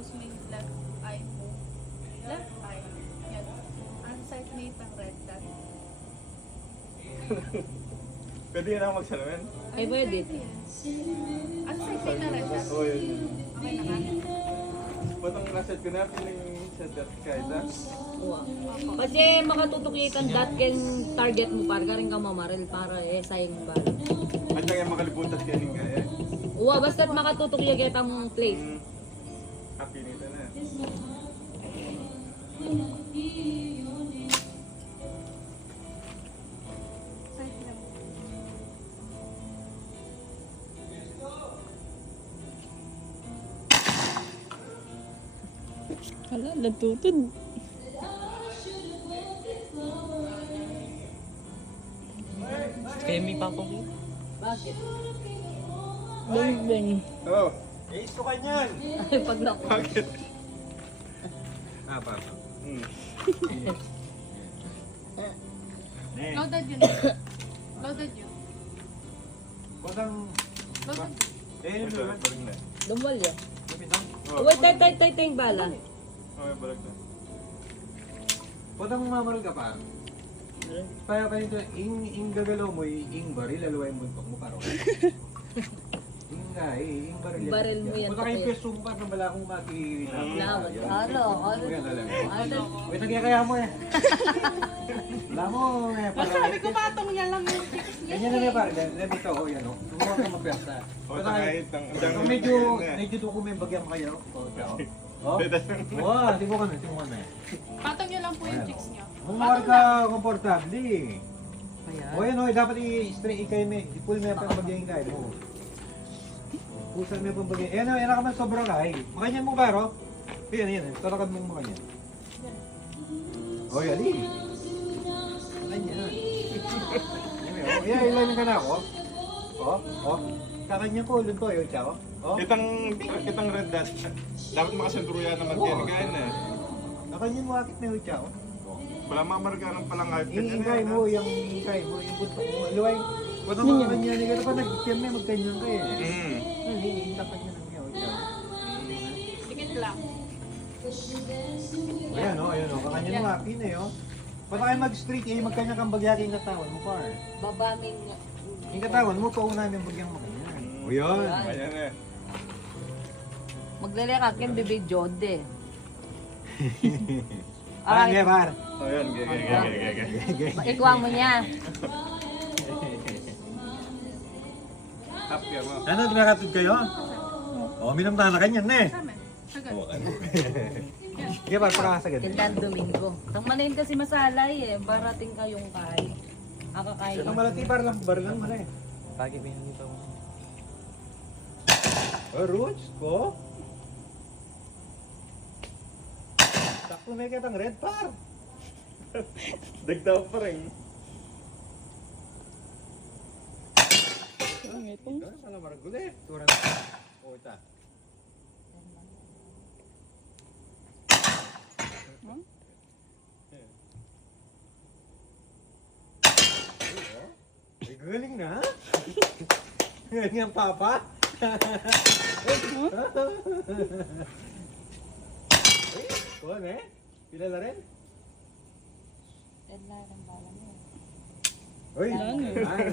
close mo yung left eye mo. Left eye. Yan. Unsight mate ang red dot. Pwede yan ako magsalamin? Ay, pwede. Unsight mate ang red dot. Oo, yun. Okay na ka? Ba't ang naset ko na piling sa dot kahit ah? Uwa. Kasi makatutuklit ang dot keng target mo para rin ka mamaril para sayang ba. At lang yung makalibutan ka rin kaya. Uwa, basta't makatutuklit kita mong plate. Happy nito na. Sight lang. Hala, natutod. Kaya may papang Bakit? Bang-bang. Oo. Ace ko kanyan! Ay, pag naku. Bakit? papa. Loaded yun. Loaded yun. Kodang... Loaded. Eh, Ito, balik na. Dumal yan. Lupitang. Oo. Uy, tay yung bala. Okay, balik na. Kodang mamaril ka pa. Kaya ito, ing gagalaw mo, ing baril, lalawain mo yung tok mo parang. Ing baril. Baril mo yan, Punta kayong tok yan. peso mo pa na wala akong makikita. Lawan. Ano? Yan talaga. Ano? Wait, nagyakaya mo eh. Wala mo eh. Sabi ko patong niya lang yung chicks niya. Ganyan na nga pare, let ito, oh yan oh. Tumuha ka mapiyasa. O, kahit ang dami Kung medyo document bagyan kayo. Oh, siya oh. Oh, wow, di mo ka na. Patong niya lang po yung chicks niya. Mumuha ka komportable. Ayan. O yan o, dapat i-straight ikay mo. I-pull mo yung pambagyan ikay mo. Pusan mo yung pambagyan. Ayan o, yan ka man sobrang kay. Makanyan mo baro. Yan. Tarakan mo makanyan. O yan eh. Makanyan. Yan, ilalim ka na ako. O. Kakanyan ko, lunto yun siya o. O. Kitang red dot. Dapat makasentruyan naman kaya ni Kain eh. Kakanyan mo akit na yun siya o. Wala mamarga ng palang kahit ganyan Ingay mo, yung buntok mo. Luway. Ba't ang kakanyan ni ka? Dapat nag-tiyan mo, magkanyan ka eh. Hindi, kakanyan ng yun siya. Dikit lang. Ayan o, kakanyan mo akin eh o. Ba't kayo mag-street eh, magkanya kang bagyaking katawan mo par. Babaming nga. Yung katawan mo, paunahin yung bagyang mo kanyan. O yun. Ayan eh. Maglalakak yung bibig Jode. Parang nga par. O yan, gaya. Ikwang mo niya. Tap yan mo. Ano, nakatid kayo? O, minamtahan na kanyan na eh. Sabi. Sagad. Sige par, pakakasagad. Tindan Domingo. Ang manayin kasi masalay eh. Barating kayong kay. Akakain. Ang malati par lang, bar lang mala eh. Pagi pinanito ko. O, roots ko. Sakto may kitang red par. Dagdaw pa rin. Ang itong. Sana maraguli. Turang. O, ita. Ay, galing na. Galing ang papa. Kuhan eh. Pila na rin? Tindan ng bala mo. Uy. Ano? Ay,